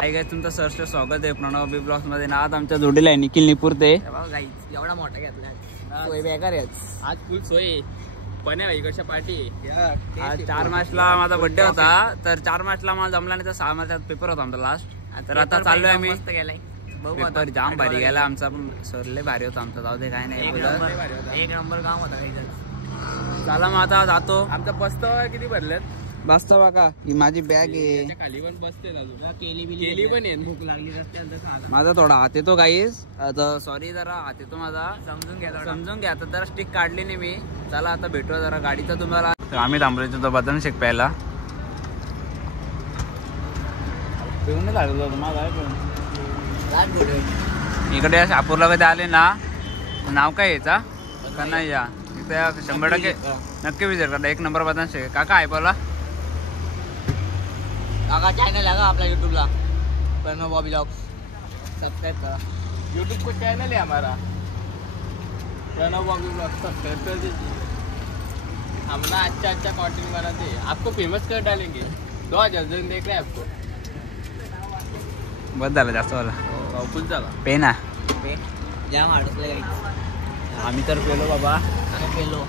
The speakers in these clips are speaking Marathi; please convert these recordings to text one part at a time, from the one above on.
काय काय तुमचं सरचं स्वागत आहे प्रणव बी ब्लॉग्स मध्ये ना. आज आमच्या जोडीला आहे निखिल निपुरते. एवढा मोठा घेतला सोय बेकार आज फुल सोय पण इकडच्या पार्टी. आज 4 मार्चला माझा बर्थडे होता, तर 4 मार्चला मला जमला नाही तर 6 मार्चात पेपर होता आमचा लास्ट. तर आता चाललोय आम्ही. मस्त गेलाय पेपर जाम भारी गेला आमचा, पण सरले भारी होता आमचा. जाऊ दे काय नाही, एक नंबर काम होता. चला मग आता जातो. आमचा बसतो किती भरल्यात बसतो बघा, ही माझी बॅग आहे. खाली पण बसते केली पण आहे. भूक लागली रस्त्यात. माझा थोडा हात येतो गाईस, आता सॉरी जरा हात येतो माझा, समजून घ्या. आता जरा स्टिक काढली नाही मी. चला आता भेटूया जरा गाडीचं तुम्हाला. आम्ही थांबलो तो बदन शेक प्यायला. पिऊन लागलो माझा. इकडे शापूरला कधी आले ना, नाव काय याचा का नाही या इथे 100% नक्की विजिट करा. 1 नंबर बदन शेक. काका आहे बोला. काका चॅनल आहे का आपल्या यूट्यूबला, प्रणव बॉबी ब्लॉग्स. सब्सक्राइब करा. यूट्यूब को चैनल है हमारा प्रणव बॉबी ब्लॉग्स. सब्सक्राइब कर दीजिए. हम ना अच्छा कंटेंट बनाते हैं, आपको फेमस कर डालेंगे. 2000 जन देख रहे हैं आपको. बस झालं जास्त वाला. फुल झाला पेना जाम अडकले. आम्ही तर पेलो बाबा. पेलो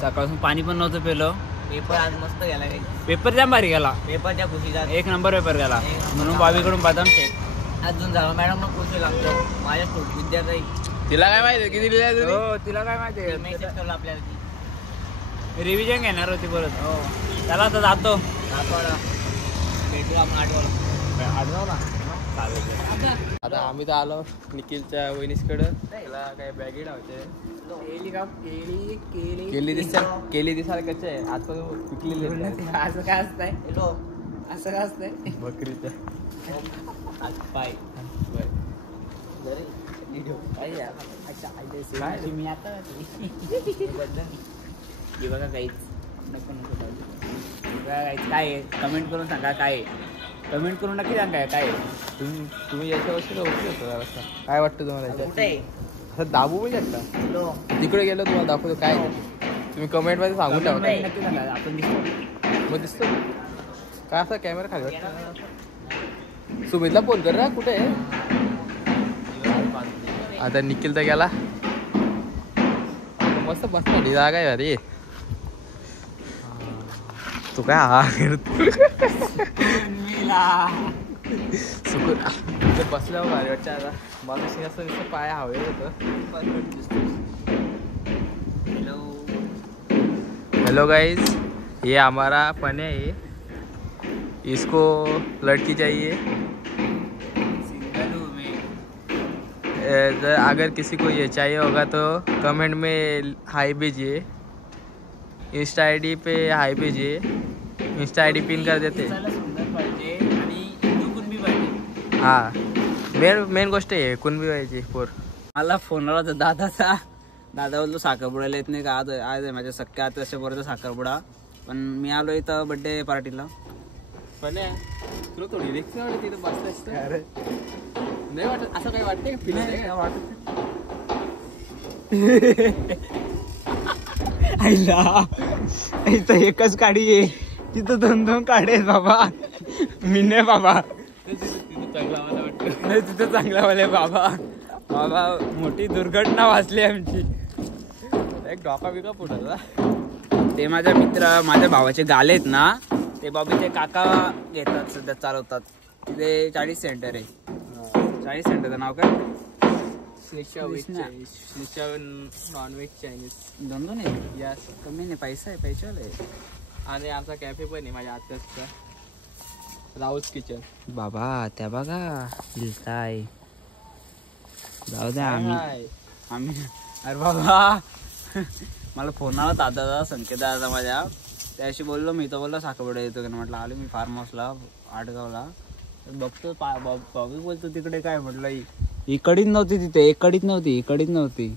सकाळपासून पाणी पण नव्हतं पेलो. पेपर आज मस्त गेला. पेपर जाम भारी गेला. पेपरच्या खुशीचा 1 नंबर पेपर गेला. म्हणून बाबीकडून बदाम शेक. अजून झाला मॅडम मग खुशी लागतो. माझ्या विद्यार्थी तिला काय माहिती किती लिहिलं. हो तिला काय माहिती. मेसेज केला आपल्याला. रिव्हिजन घेणार होती परत. हो त्याला आता जातो. भेटू आपण 8 आता आम्ही तर आलो निखिलच्या वहिनीकडं. त्याला काय बॅगी लावते. केली दिसायला कच्चे आहे. आता पिकलेली. असं काय असतंय. असं काय असतंय. बकरीचं पाय मी आता बघा काहीच काय कमेंट करून सांगा. काय कमेंट करून नक्की सांगा काय तुम्ही याच्या वर्षी होतो. काय वाटतं तुम्हाला? असं दाबू पण शकता. तिकडे गेलो तुम्हाला दाखवतो काय. तुम्ही कमेंट मध्ये सांगून ठेवा. नक्की सांगा. आपण दिसतो. मग दिसतो काय असा कॅमेरा खाली वाटतं. सुमितला फोन कर ना. कुठे आहे आता? निखिल तर गेला. मस्त बसणार जागा आहे अरे. तू काय हा सुकून बसल्यावर भारी वाटतं. आता माणूस असं पाय हवे होतं. हेलो गाइस, ये हमारा पने है. इसको लड़की चाहिए. अगर किसी को ये चाहिए होगा तो कमेंट में हाई भेजिए. इंस्टा आईडी पे हाई भेजिए. इंस्टा आईडी पिन कर देते. हाँ मेन गोष्ट आहे कुणबी व्हायची पोर. मला फोन आला होता दादाचा. दादा बोलतो साखरपुड्याला येत नाही का. आज आहे माझ्या सख्या आत्याच्याबरोबर साखरपुडा. पण मी आलो इथं बर्थडे पार्टीला. पण तुला थोडी रिक्स वाटत तिथं बसलास. नाही वाटत असं काही वाटतंय का? फिल वाटत आईला इथं एकच गाडी आहे, तिथं 2-2 गाडी आहेत बाबा. मी नाही बाबा. चांगला मला वाटतं. नाही तिथं चांगला वाले बाबा. बाबा मोठी दुर्घटना वाचली आमची. एक डॉका बिका फुटला. ते माझ्या मित्र माझ्या भावाचे गाले आहेत ना, ते बाबीचे काका घेतात सध्या चालवतात. तिथे 40 सेंटर आहे. 40 सेंटरचं नाव काय? Non veg Chinese. 2 आहे. यस. कमी नाही. पैसा आहे. पैशाला आहे. आणि आमचा कॅफे पण आहे माझ्या आत्याचा. राऊस किचन. बाबा त्या बघा दिसताय. जाऊ द्या. आम्ही अरे बाबा मला फोन आला दादा संकेत दादा माझ्या. त्याशी बोललो मी. तो बोलला साखरपुडा येतो का. म्हटलं आलो मी फार्म हाऊसला आडगावला. बघतो बाबू बोलतो तिकडे काय. म्हटलं इकडीच नव्हती. तिथे इकडीच नव्हती.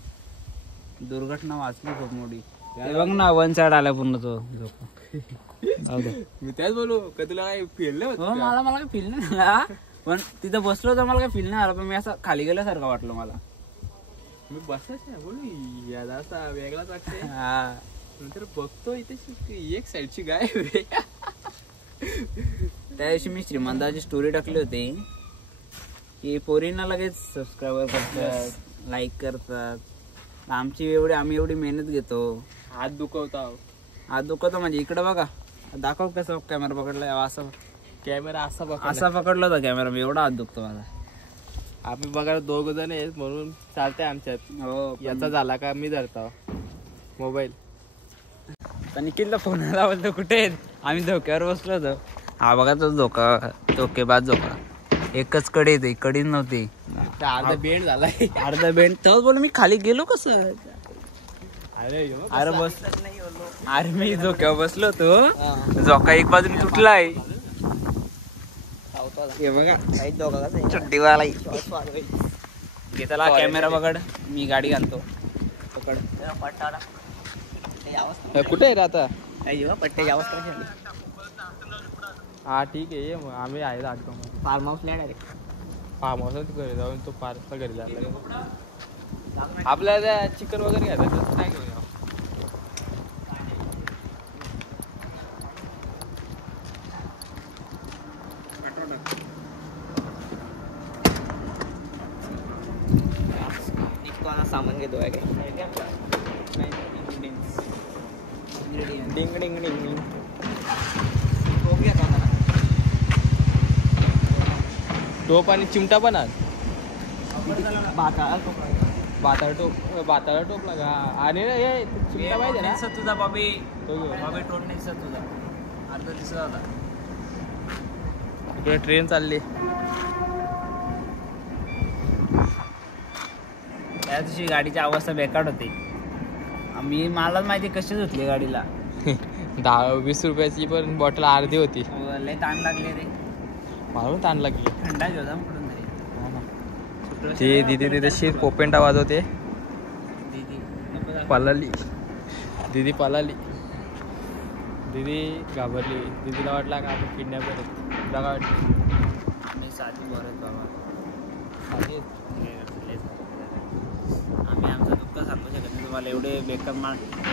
दुर्घटना वाचली खूप मोठी. बघ ना 1 साइड आला पूर्ण तो. मी त्याच बोलू का तुला काय फील नाही होत? मला काही फील नाही झाला. पण तिथं बसलो तर मला काही फील नाही आला. पण मी असं खाली गेल्यासारखं वाटलं मला. मी बसच नाही बोलू यादा असा वेगळाच वाटते. हा नंतर बघतो इथे एक साईडची गाय. त्या दिवशी मी श्रीमंताची स्टोरी टाकली होती की पोरींना लगेच सबस्क्राईबर करतात, लाईक करतात. आम्ही एवढी मेहनत घेतो. हात दुखवता हात दुखवतो म्हणजे इकडं बघा, दाखव कसं कॅमेरा पकडला. असं कॅमेरा असा पकडला होता कॅमेरा, मी एवढा हात दुखतो माझा. आम्ही बघायला 2 जण आहेत म्हणून चालतंय आमच्यात. हो याचा झाला का मी धरता मोबाईल. निखिलला फोन आला, बोलतो कुठे आहेत. आम्ही धोक्यावर बसलो होतो. हा बघा तो धोकेबाज झोका. एकच कडी येते, कडीच नव्हती. अर्धा बेंड झालाय. अर्धा बेंड. तेव्हाच बोल मी खाली गेलो कसं. अरे बस अरे मी झोक्यावर बसलो होतो, झोका एक बाजूने तुटलाय. हे बघा चड्डीवाला घेतला. कॅमेरा पकड, मी गाडी घालतो. पकड. कुठे आहे रे आता. पट्टे हा ठीक आहे, ये मग आम्ही आहे आटो. फार्म हाऊस लँड आहे. फार्म हाऊस घरी जाऊन तो पार्कला घरी जायला. आपल्याला चिकन वगैरे घ्यायचं तसं काय घेऊया. सामान घेतो आहे काय. डिंग डिंग डिंग. टोप आणि चिमटा पण आण. बाताळा टोप लागा. आणि हे चिमटा पाहिजे ना तुझा बाबी. तो घेऊ. बाबी टोन नाही सर तुझा. अर्धा दिसत होता. इकडे ट्रेन चालली. त्या दिवशी गाडीची अवस्था बेकार होती. मलाच माहिती कशी धुतली गाडीला. 10-20 रुपयाची पण बॉटल अर्धी होती. लय ताण लागले रे. मला पण ताण लागली. थंडा घेऊ कुठून तरी. ती दिदी तिथे पोपेंटा वाजवते. पळाली दिदी, पळाली दिदी. घाबरली. दिदीला वाटला का आपण किडनॅप करत. तुला काय वाटतं. साधी बरं बाबा. साधी आम्ही आमचं दुःख सांगू शकत नाही तुम्हाला. एवढे बेकार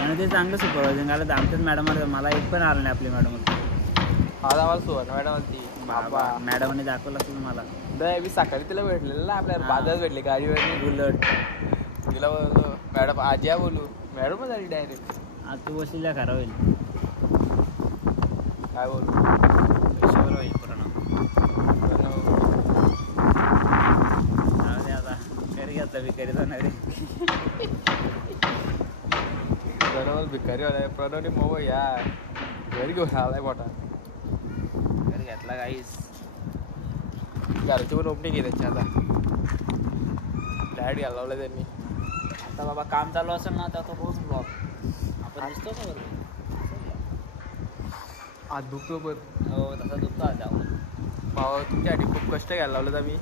यानं ते चांगलं सुपरवायझिंग आलं तर आमच्याच मॅडम आलं. मला एक पण आलं नाही आपली मॅडम. आज आम्हाला सुवर्ण मॅडम ती बाबा मॅडमने दाखवलं असेल मला. मी सकाळी तिला भेटलेलं ना आपल्या बाजारात भेटले गाडीवर. बुलट. तिला बोललो मॅडम आजी बोलू. मॅडमच आली डायरेक्ट. आज तू बसलेला खरा होईल. काय बोलू. पैशावर होईल पूर्ण. आता घरी घ्यायचा भिकारी जाणार रे. प्रणव भिकारी आलाय. प्रणवने मोबाईल या घरी घेऊन आलाय मोठा. घरी घेतला काहीच. घरची पण ओपनिंग आहे त्याची आता. डायरेक्ट घालवलं त्यांनी. आता बाबा काम चालू असेल ना तर रोज ब्लॉग आपण दिसतो का बरोबर. आज दुखतो पण. हो तसा दुखतो आज जाऊन. भावा तुमच्यासाठी खूप कष्ट घ्यायला लावलं आम्ही.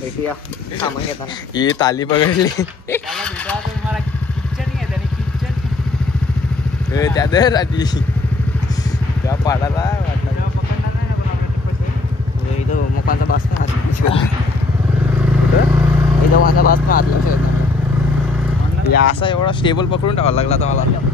भेटूया सामान घेताना. ही ताली पकडली. त्याला भेटा तुम्हाला किचन घ्यायचं आणि किचन त्या दर आधी त्या पाडाला वाटला. तेव्हा पकडणार नाही ना पण आपण पैसे. इथं मोकांचा बास पण हात. इथं माझा बास पण हात लक्ष येतात. या असा एवढा स्टेबल पकडून ठेवायला लागला आता मला.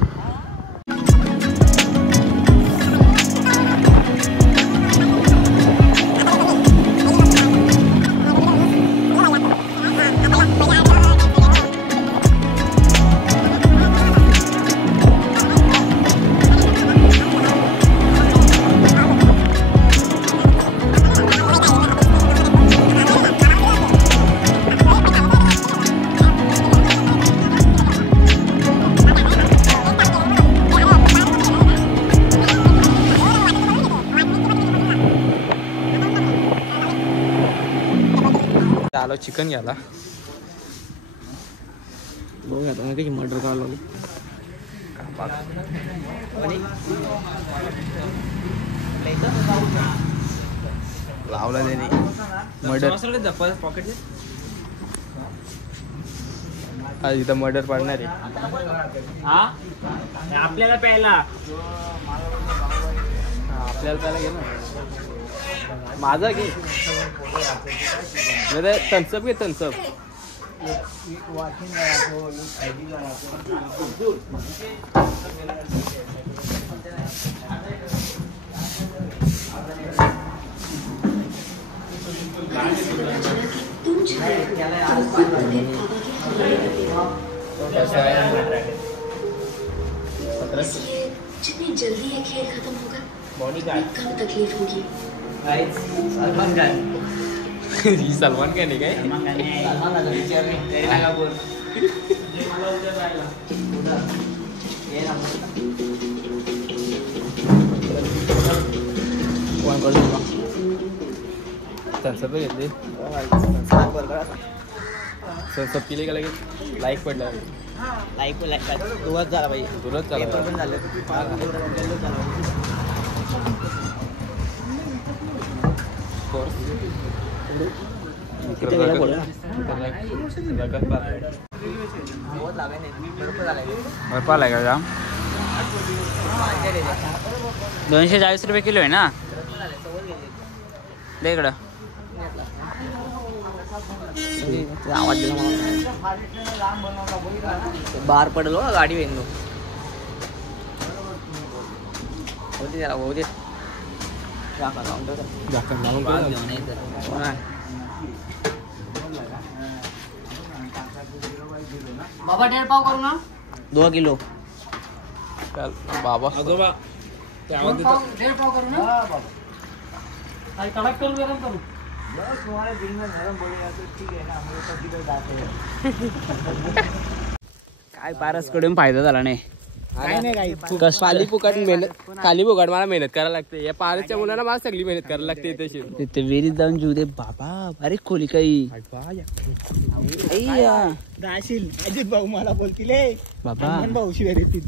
आलो चिकन घ्यायला. बघ आता कशी मर्डर करायला लावला त्याने मर्डर. पॉकेट आज इथं मर्डर पडणार आहे. हा आपल्याला प्यायला. आपल्याला प्यायला घे ना. माझा घे. थम्सअप घे. थम्सअप जितनी जल्दी ये खेल खत्म होगा कम तकलीफ होगी। सलमान खान ही सलमान खान आहे काय? कोण करतो त्यांचं पण घेतले सब केले का लगेच लाईक पडला लाईक तुलाच झाला पाहिजे तुरंत पेपर चालू पण झाले भरपाल आहे का जाम 240 रुपये किलो आहे ना दे इकडं आवाज दिला बाहेर पडलो गाडी वेंदो होते त्याला होऊ दे बाबा 1.5 पाव करू ना 2 किलो बाबा ते आवाज देतो 1.5 पाव करू ना कडक करू गरम करू काय पारस कडून फायदा झाला नाही खाली फुकट मला मेहनत करायला लागते या पारच्या मुलांना मला सगळी मेहनत करायला लागते तशी तिथे विहिरीत जाऊन जीव दे बाबा अरे खोली काही अजित भाऊ मला बोलतील बाबा भाऊशी वेरीतील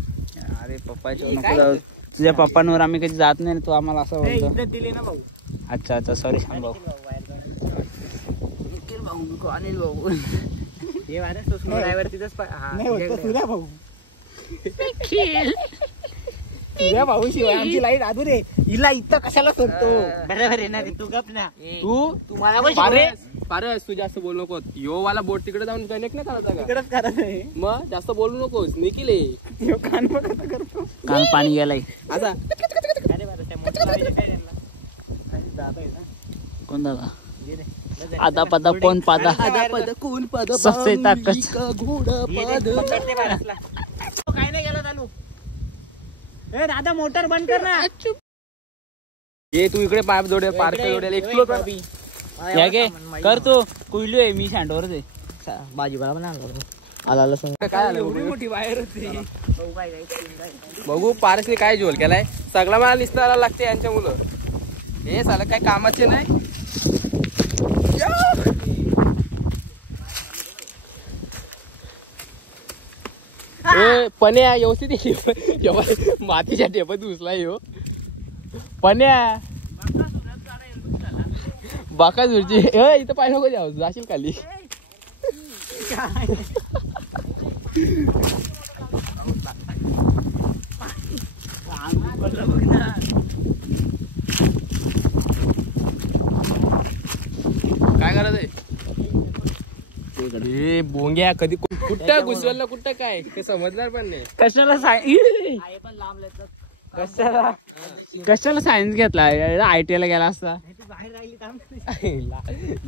अरे पप्पाच्या नको जाऊ तुझ्या पप्पांवर आम्ही कधी जात नाही तू आम्हाला असं बोलतो दिले ना भाऊ अच्छा अच्छा सॉरी सांग भाऊ अनिल भाऊ हे ड्रायव्हर तिथंच भाऊ तुझ्या भाऊ शिवाय आमची लाईट आधू रे हिला इथं कशाला सोडतो बरोबर आहे ना तू गप ना तू तुम्हाला पारस तू जास्त बोलू नको यो वाला बोट तिकडे जाऊन कनेक्ट नाही करायचा का तिकडच करायचं आहे मग जास्त बोलू नकोस निखिले ह्यो कान बघत करतो काल पाणी गेलाय असा कोण दादा आधा पदा कोण पादा कोण पद सबसे ताकत घोड पद काय नाही गेला चालू ए दादा मोटर बंद कर ना ये तू इकडे पाईप जोडे पार्क जोडेल एक्सप्लोर या गे कर तू कुठली आहे मी सँडवर दे भाजीपाला पण आला सांग काय आलं एवढी मोठी वायर होती बघू पारसने काय जोल केलाय सगळा मला निसताना लागते यांच्या मुलं हे साला काय कामाचे नाही पण्या व्यवस्थित मातीच्या टेपत उचला यो पण्या बाका झुरची इथं पाय नको जाऊ जाशील खाली काय करायचंय बोंग्या कधी कुठं घुसवलं कुठं काय ते समजणार पण नाही कशाला कशाला सायन्स घेतला ITI ला गेला असता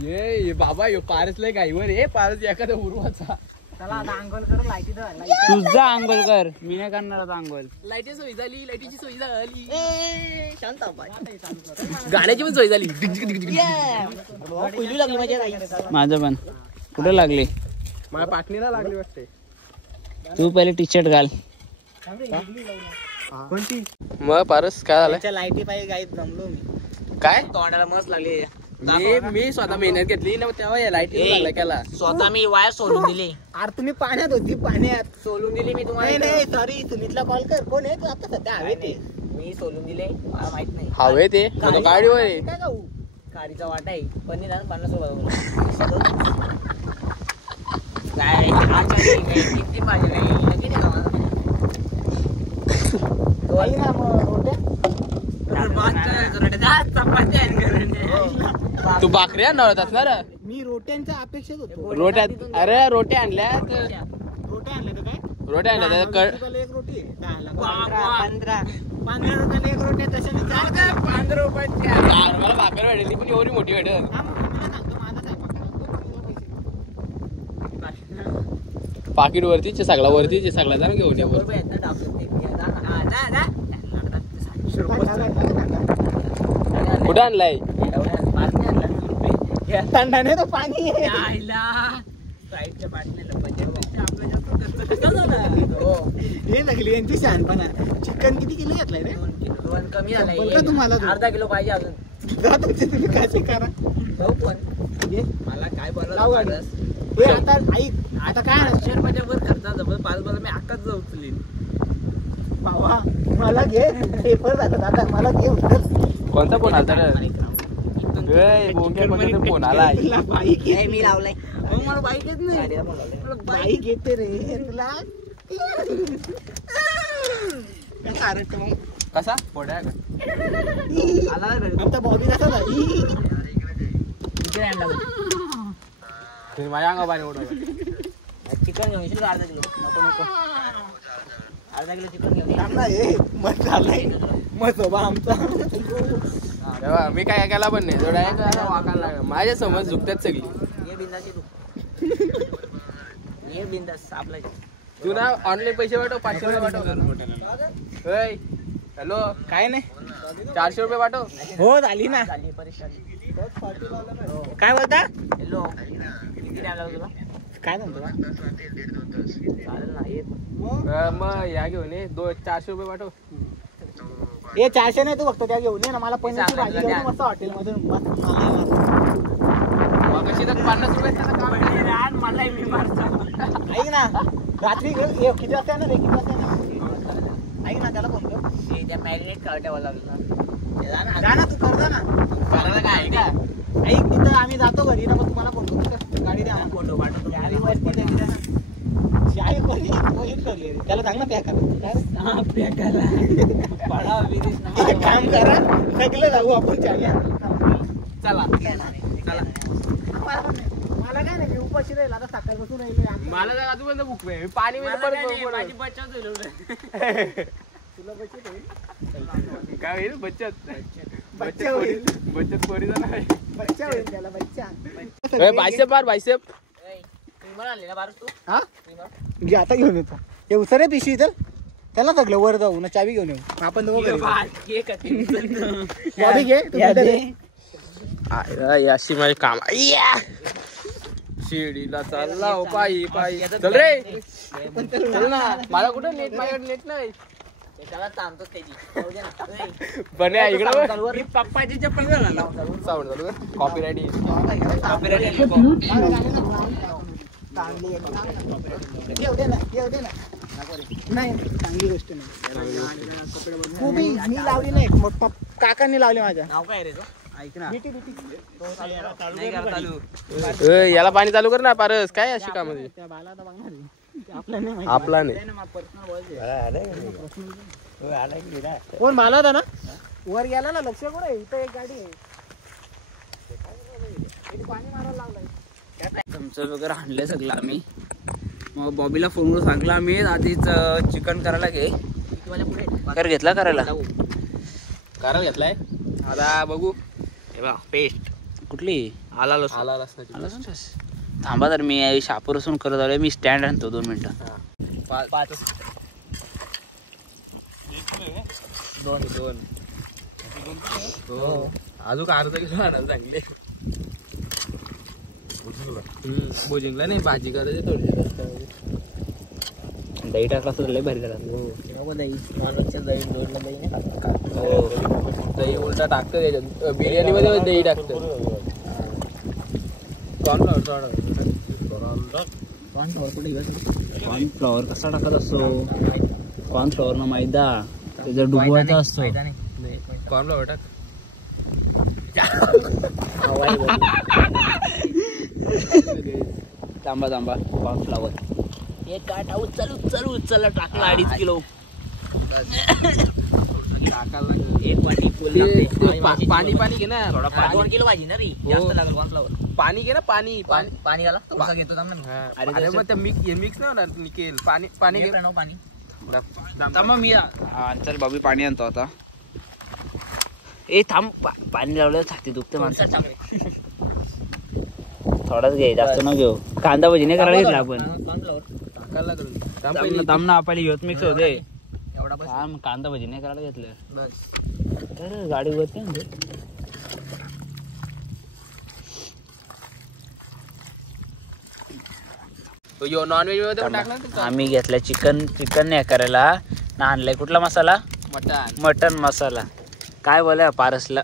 ये बाबा यो पारसला गाईवर हे पारस एखादा उरवाचा तुझा अंघोल कर मी नाही करणार आता अंघोल लाईटी सोय झाली लाईटीची सोय झाली शांत गाण्याची पण सोय झाली पहिली लागली माझ्या माझं पण कुठे लागले मला पाटणीला लागली वाटते तू पहिले टी शर्ट घाल कोणती मग पारस काय झालं लाईटी पाहिजे गाईत जमलो मी काय तोंडाला मस्त लागली मी स्वतः मेहनत घेतली ना तेव्हा या लाईटी लागला केला स्वतः मी वायर सोडून दिली अरे तुम्ही पाण्यात होती पाण्यात सोडून दिली मी तुम्हाला नाही सॉरी सुनीतला कॉल कर कोण आहे तू आता सध्या हवे ते मी सोडून दिले मला माहित नाही हवे ते गाडीवर आहे काय गाऊ गाडीचा वाटा आहे पन्नी 50 रुपये काय किती पाहिजे तू भाकऱ्या नळत असणार मी रोट्यांच्या अपेक्षेत होतो. रोट्या अरे रोट्या आणल्या तर रोट्या आणल्या तर काय रोट्या आणल्या त्याला 10 रुपयाला एक रोटी 15 रुपयाला एक रोटी तशाने 15 रुपयाची मला भाकर भेटली पण एवढी मोठी भेटल. पाकिट वरतीच सगळा वरतीच सगळा जा घेऊन या. कुठं आणलाय थंडा नाही तो पाणी हे लागली यांची शहाणपणा. चिकन किती किलो घेतलाय रे? कमी झालाय तुम्हाला अर्धा किलो पाहिजे अजून. तुम्ही काय करा मला काय हे आता ऐक आता काय 500 रुपयाच्या वर खर्च जवळ 5 बाला मी आकाच उचलीन. बाबा मला घे पेपर झालं आता मला घे उतर. कोणता फोन आला फोन आला बाईक मी लावलाय मग मला बाईकच नाही. बाईक घेते रे तुला कसा पोड्या आता बॉबी कसा झाली माझ्या अंगा पाणी उडवलं. चिकन घेऊन येशील का अर्धा किलो? नको अर्धा किलो चिकन घेऊन मत झालाय मत बाबा आमचा. मी काय केला पण नाही थोडा वाकायला लागला. माझ्या समज झुकतात सगळी. ये बिंदास तू ये बिंदास आपला तू ना ऑनलाईन पैसे पाठव 500 रुपये पाठव. हॅलो काय नाही 400 रुपये पाठव. हो झाली ना. झाली परेशानी. काय बोलता? हॅलो किती टाइम लागला तुला? काय म्हणतो चालेल ना ये. मग या घेऊन ये 400 रुपये पाठव. हे 400 नाही तू फक्त त्या घेऊन ये ना. मला पनीरची भाजी घेऊन मस्त हॉटेल मधून मग कशी तर 50 रुपये मला मी मारतो. ऐक ना रात्री किती वाजता ना रे किती वाजता ना ऐक ना त्याला फोन कर. त्या मॅरिनेट ठेवावं लागलं जा ना तू कर जा ना. करायला काय आहे का? ऐक तिथं आम्ही जातो घरी ना मग तुम्हाला फोन करतो. गाडी द्या फोटो पाठवतो. चाय कोणी करली त्याला सांग ना पॅक एक काम करा सगळं जाऊ आपण चाय. चला मला काय नाही मी उपाशी राहील आता सकाळपासून राहिले. मला तर अजून भूक नाही. पाणी माझी बचत होईल. तुला बचत होईल काय होईल बचत बच्चा होईल बचत कोरी नाही. बच्चा होईल त्याला बच्चा. बायसेप मार बायसेप. आणले ना बारस तू हा घे आता घेऊन येतो. हे उसरे पिशवी तर त्याला सगळं वर जाऊ ना चावी घेऊन येऊ आपण दोघं घरी. घे अशी माझे काम. शिडीला चालला हो पायी पायी. चल रे चल ना. मला कुठं नेट माझ्याकडे नेट नाही. त्याला ताणतोच त्याची पण इकडं पप्पाची चप्पल घालायला साऊंड चालू कॉपीराईट घेऊ दे ना नाही चांगली गोष्ट नाही. मी लावली नाही काकांनी लावली माझ्या. नाव काय रे तो? ऐक ना याला पाणी चालू कर ना पारस. काय अशी काम त्या बाला आता बघणार आपला नाही आपला नाही. कोण बाला होता ना वर गेला ना. लक्ष कुठे इथं एक गाडी आहे पाणी मारायला लावलंय. चमचं वगैरे आणलंय सगळं आम्ही. मग बॉबीला फोन करून सांगलं आम्ही आधीच चिकन करायला घे. कर घेतला करायला घेतलाय आता बघू. पेस्ट कुठली आला थांबा तर मी शापूर असून करत आलोय. मी स्टँड आणतो 2 मिनिटं. 2 अजून अर्धा किलो आणायला चांगले. भोजिंगला नाही भाजी करायची थोडी. दही टाकला असं लय भारी करा. दही उलटा टाकतं त्याच्यात. बिर्याणी मध्ये दही टाकतं. कॉर्नफ्लॉवर कसा टाकत असतो? कॉर्नफ्लॉवर ना मैदा त्याचा डुबवायचा असतो. कॉर्नफ्लॉवर टाक. तांबा कॉर्नफ्लॉवर एक काटा उचल टाकला 2.5 किलो. एक वाटी फुल लागते. पाणी पाणी घे ना थोडा 2 किलो भाजी ना रे, जास्त लागेल कॉर्नफ्लॉवर. पाणी घे ना पाणी पाणी पाणी घाला तो कसा घेतो थांब ना. अरे मग ते मिक्स नाही होणार निकेल पाणी पाणी घे प्रणव पाणी. मग मी चल बाबी पाणी आणतो आता. ए थांब पाणी लावलं छाती दुखते माणसं. थोडंसं टाक रे. थोडाच घे जास्त न घेऊ. कांदा भजी नाही करायला घेतला आपण. कॉर्नफ्लॉवर. टाकायला लागेल थांब ना आपण ह्योच मिक्स होते. एवढा बस. थांब कांदा भजी नाही करायला घेतलं. बस. तर गाडी होते ना यो नॉनव्हेज मध्ये टाकला ना आम्ही घेतलं चिकन. चिकन नाही करायला ना आणलाय कुठला मसाला. मटण मटन मसाला. काय बोला पारसला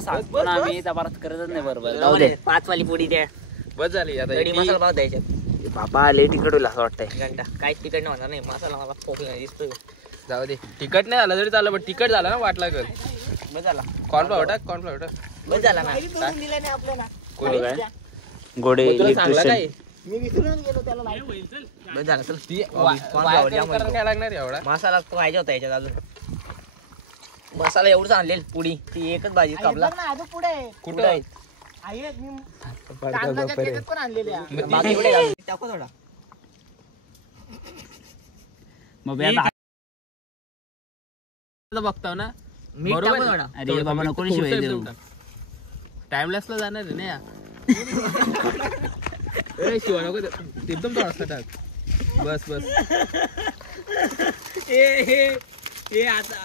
सांगतो ना आम्ही त्या परत करतच नाही बरोबर. जाऊ दे 5 वाली पोळी द्या. बस झाली आता रेडी मसाला भाव द्यायच्यात. बाबा आले तिकड होईल असं वाटतंय. घंटा काय तिकट नाही होणार नाही. मसाला मला खोकला दिसतोय. जाऊ दे तिखट नाही झालं तरी चाललं पण तिखट झालं ना वाट लागल. बस झाला. कॉर्नफ्लॉवर टाक कॉर्नफ्लॉवर टाक. बस झाला ना. कोणी काय गोडे तुला सांगला काय मी विसरून गेलो त्याला. बस झालं चल ती कॉर्नफ्लॉवर वाया करून काय लागणार एवढा. मसाला पाहिजे होता याच्यात अजून. मसाला एवढंच आणलेल पुडी. ती एकच भाजी कापला. कुठं आहे? बाकी एवढे घालून टाकू थोडा. मग बे आता बघताव ना मीठ टाकू थोडा. अरे बाबा नको ना शिवाय देऊ. टाइमलेसला जाणार आहे ना या. ए शिवा नको एकदम थोडासा टाक. बस बस ए आता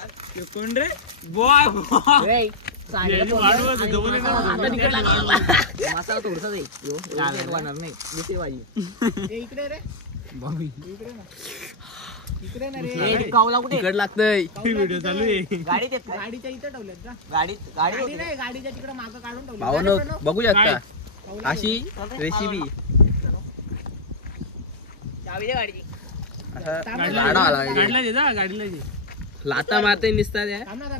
कोण रे बॉय ए, सांगितलं पोरं. आता तिखट लागला. मसाला थोडासा दे. एवढं वाढणार नाही. दुसरी भाजी. ए, कावला कुठे? तिखट लागतंय. व्हिडिओ चालू आहे. गाडीत येत का? गाडीत होती. भावानो बघू शकता अशी रेसिपी. चावी दे गाडीची. लाता मारते निसतात या.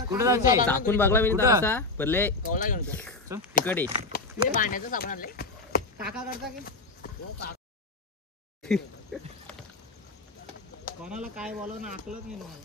कुठं जायचंय? चाकून बघला मी असा पहिले कवला घेऊन जा. तिकडे ते भांड्याचं साबण आणलंय. कोणाला काय बोलव ना आकलत नाही मला.